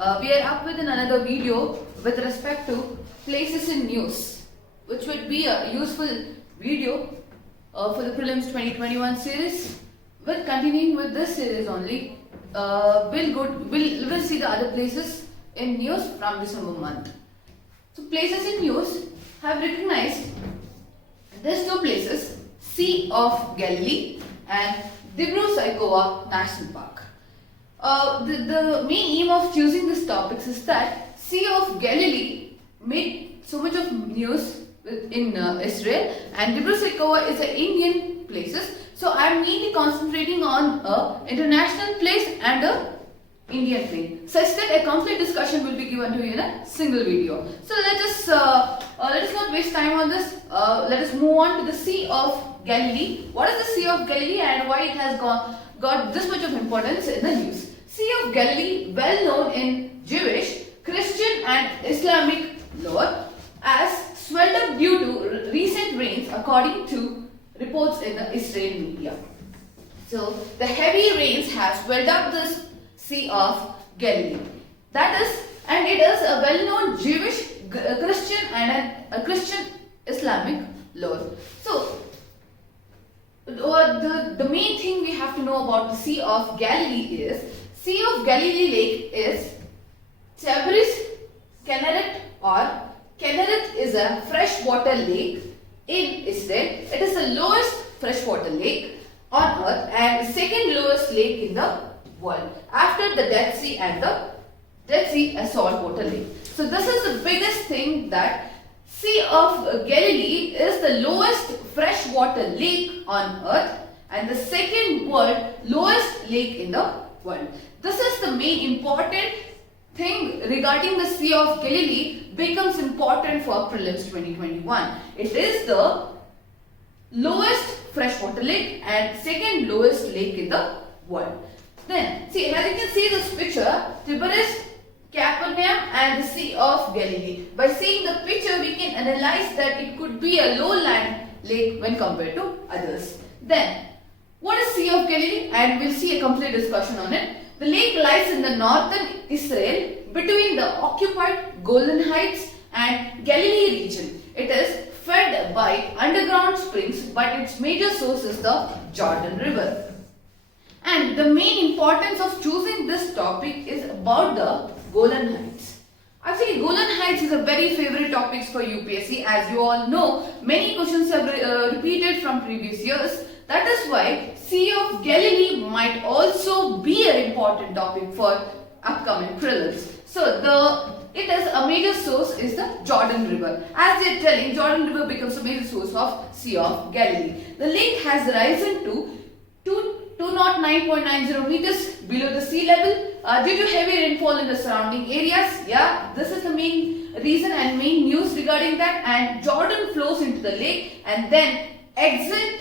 we are up with another video with respect to places in news, which would be a useful video for the prelims 2021 series. We're continuing with this series only. We'll see the other places in news from December month. So places in news have recognized these two places, Sea of Galilee and Dibru-Sakhova National Park. The main aim of choosing these topics is that Sea of Galilee made so much of news in Israel, and Dibru-Sakhova is an Indian places. So I am mainly concentrating on a international place and a Indian place, such that a complete discussion will be given to you in a single video. So let us not waste time on this. Let us move on to the Sea of Galilee. What is the Sea of Galilee and why it has got this much of importance in the news? Sea of Galilee, well known in Jewish, Christian and Islamic lore, as swelled up due to recent rains, according to reports in the Israeli media. So the heavy rains have swelled up this Sea of Galilee. And it is a well-known Jewish, Christian and a Christian Islamic lore. So the main thing we have to know about the Sea of Galilee is Sea of Galilee Lake is Tiberias Kinneret, or Kinneret is a freshwater lake in Israel. It is the lowest freshwater lake on earth and the second lowest lake in the world after the Dead Sea and the Dead Sea, a saltwater lake. So this is the biggest thing, that Sea of Galilee is the lowest freshwater lake on earth and the second lowest lake in the world. This is the main important thing regarding the Sea of Galilee becomes important for prelims 2021. It is the lowest freshwater lake and second lowest lake in the world. Then, see, as you can see this picture, Tiberias, Capernaum and the Sea of Galilee. By seeing the picture, we can analyze that it could be a lowland lake when compared to others. Then, what is Sea of Galilee? And we'll see a complete discussion on it. The lake lies in the northern Israel between the occupied Golan Heights and Galilee region. It is fed by underground springs, but its major source is the Jordan River. And the main importance of choosing this topic is about the Golan Heights. Actually, Golan Heights is a very favorite topic for UPSC. As you all know, many questions have repeated from previous years. That is why Sea of Galilee might also be an important topic for upcoming prelims. So it is a major source is the Jordan River. As they are telling, Jordan River becomes a major source of Sea of Galilee. The lake has risen to 209.90 meters below the sea level due to heavy rainfall in the surrounding areas. Yeah, this is the main reason and main news regarding that. And Jordan flows into the lake and then exit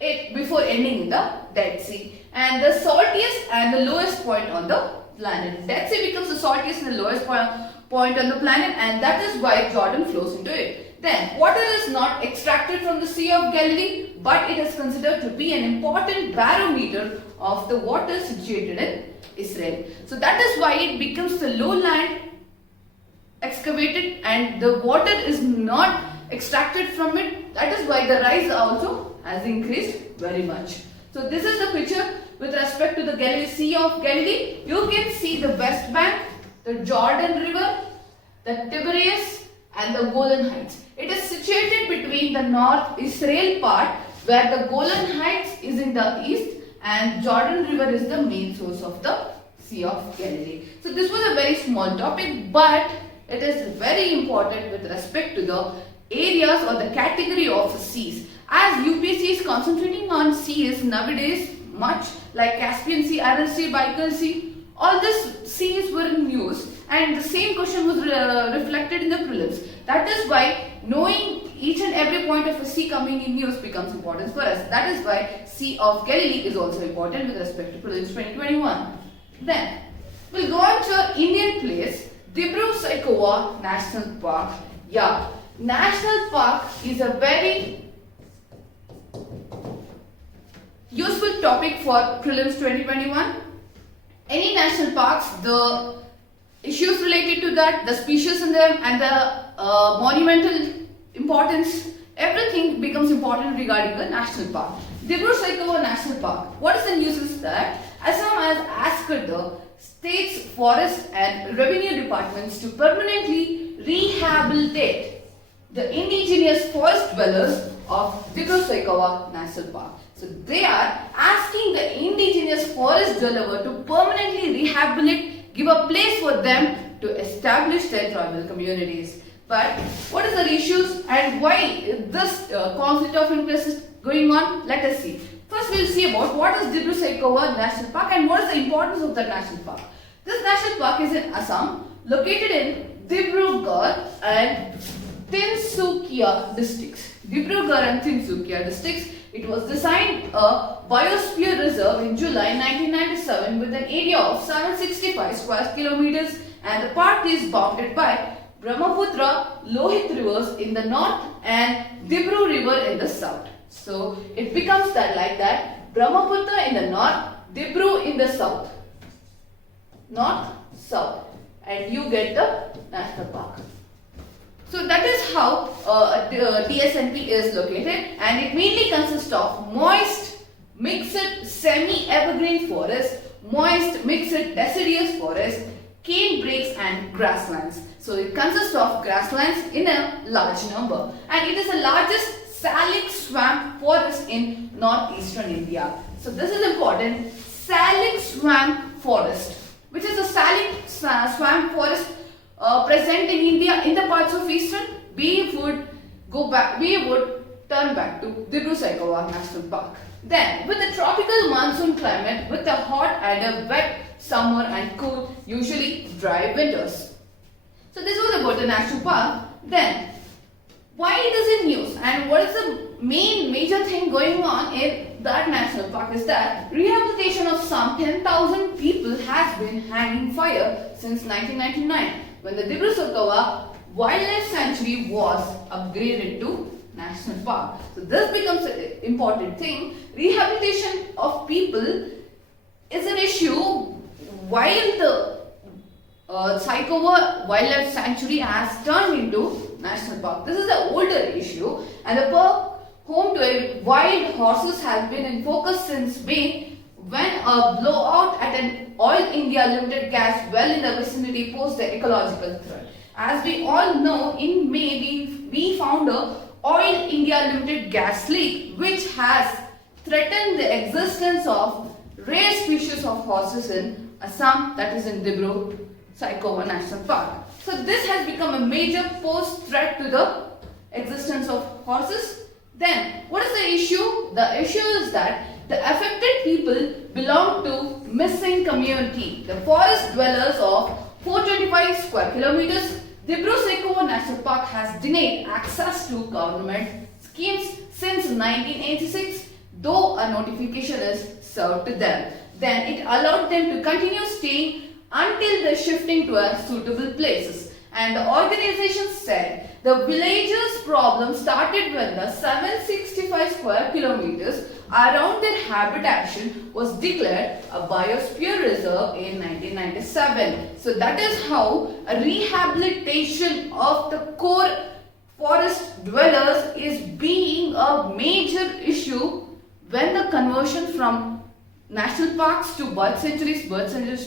it before ending in the Dead Sea. And the saltiest and the lowest point on the planet. Dead Sea becomes the saltiest and the lowest point on the planet, and that is why Jordan flows into it. Then, water is not extracted from the Sea of Galilee, but it is considered to be an important barometer of the water situated in Israel. So that is why it becomes the lowland excavated and the water is not extracted from it. That is why the rise also has increased very much. So this is the picture with respect to the Sea of Galilee. You can see the West Bank, the Jordan River, the Tiberias and the Golan Heights. It is situated between the North Israel part, where the Golan Heights is in the east and Jordan River is the main source of the Sea of Galilee. So this was a very small topic, but it is very important with respect to the areas or the category of seas. As UPSC is concentrating on seas nowadays much, like Caspian Sea, Aral Sea, Baikal Sea, all these seas were in news and the same question was reflected in the prelims. That is why knowing each and every point of a sea coming in news becomes important for us. That is why Sea of Galilee is also important with respect to prelims 2021. Then we'll go on to Indian place, Dibru-Sakhova National Park. Yeah, National Park is a very topic for prelims 2021. Any national parks, the issues related to that, the species in them and the monumental importance, everything becomes important regarding the national park. Dibru-Saikhowa National Park. What is the news is that Assam has asked the state's forest and revenue departments to permanently rehabilitate the indigenous forest dwellers of Dibru-Saikhowa National Park. So they are asking the indigenous forest dweller to permanently rehabilitate, give a place for them to establish their tribal communities. But what is the issues and why this conflict of interest is going on? Let us see. First, we will see about what is Dibru-Saikhowa National Park and what is the importance of the national park. This national park is in Assam, located in Dibrugarh and Tinsukia districts. Dibrugarh and Tinsukia districts. It was designed a biosphere reserve in July 1997 with an area of 765 square kilometers, and the park is bounded by Brahmaputra, Lohit rivers in the north and Dibru river in the south. So it becomes that like that, Brahmaputra in the north, Dibru in the south. North, south, and you get the national park. So that is how DSNP is located, and it mainly consists of moist, mixed semi-evergreen forest, moist, mixed deciduous forest, cane brakes and grasslands. So it consists of grasslands in a large number, and it is the largest salic swamp forest in northeastern India. So this is important, salic swamp forest, which is a salic swamp forest present in India in the parts of eastern. We would turn back to Dibru-Saikhowa National Park. Then, with the tropical monsoon climate, with a hot and a wet summer and cool, usually dry winters. So this was about the national park. Then, why it is in news and what is the major thing going on in that national park is that rehabilitation of some 10,000 people has been hanging fire since 1999 when the Dibru-Saikhowa Wildlife Sanctuary was upgraded to national park. So this becomes an important thing. Rehabilitation of people is an issue while the Saikhowa Wildlife Sanctuary has turned into national park. This is an older issue, and the park home to wild horses has been in focus since May when a blowout at an Oil India Limited gas well in the vicinity posed the ecological threat. As we all know, in May we found a Oil India Limited gas leak which has threatened the existence of rare species of horses in Assam, that is in Dibru-Saikhowa National Park. So this has become a major posed threat to the existence of horses. Then what is the issue? The issue is that the affected people belong to missing community, the forest dwellers of 425 square kilometers. Dibru-Saikhowa National Park has denied access to government schemes since 1986, though a notification is served to them. Then it allowed them to continue staying until the shifting to a suitable places. And the organization said the villagers' problem started when the 765 square kilometers around their habitation was declared a biosphere reserve in 1997. So that is how a rehabilitation of the core forest dwellers is being a major issue when the conversion from national parks to bird sanctuaries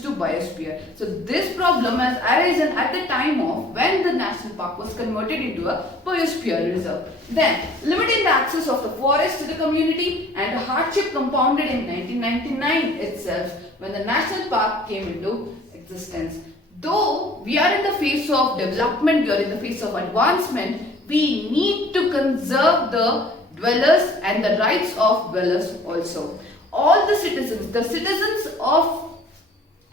to biosphere. So this problem has arisen at the time of when the national park was converted into a biosphere reserve. Then, limiting the access of the forest to the community and a hardship compounded in 1999 itself when the national park came into existence. Though we are in the phase of development, we are in the phase of advancement, we need to conserve the dwellers and the rights of dwellers also. All the citizens of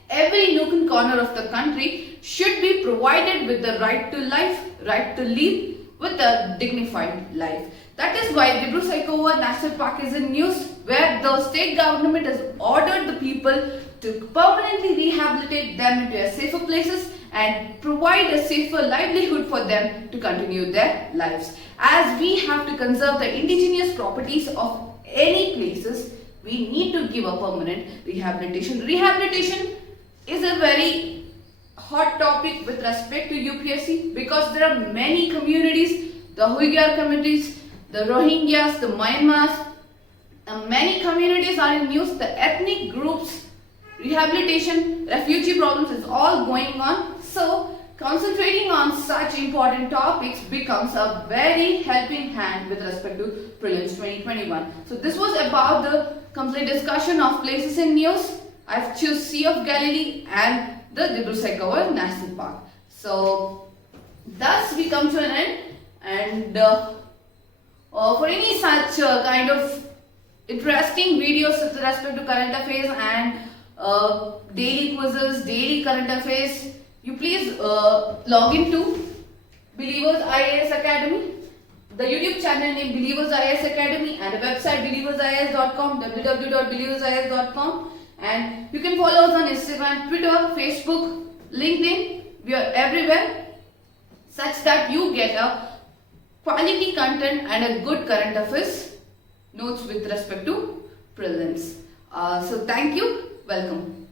every nook and corner of the country should be provided with the right to life, right to live with a dignified life. That is why Dibru-Saikhowa National Park is in news, where the state government has ordered the people to permanently rehabilitate them into a safer places and provide a safer livelihood for them to continue their lives. As we have to conserve the indigenous properties of any places, we need to give a permanent rehabilitation. Rehabilitation is a very hot topic with respect to UPSC because there are many communities, the Uyghur communities, the Rohingyas, the Myanmars, many communities are in news, the ethnic groups, rehabilitation, refugee problems is all going on. So concentrating on such important topics becomes a very helping hand with respect to prelims 2021. So this was about the complete discussion of places in news. I've choose Sea of Galilee and the Dibru-Sakhawar National Park. So thus we come to an end, and for any such kind of interesting videos with respect to current affairs and daily quizzes, daily current affairs, you please log into Believers IAS Academy, the YouTube channel name Believers IAS Academy, and the website believersias.com, www.believersias.com, and you can follow us on Instagram, Twitter, Facebook, LinkedIn. We are everywhere, such that you get a quality content and a good current affairs notes with respect to prelims. So thank you. Welcome.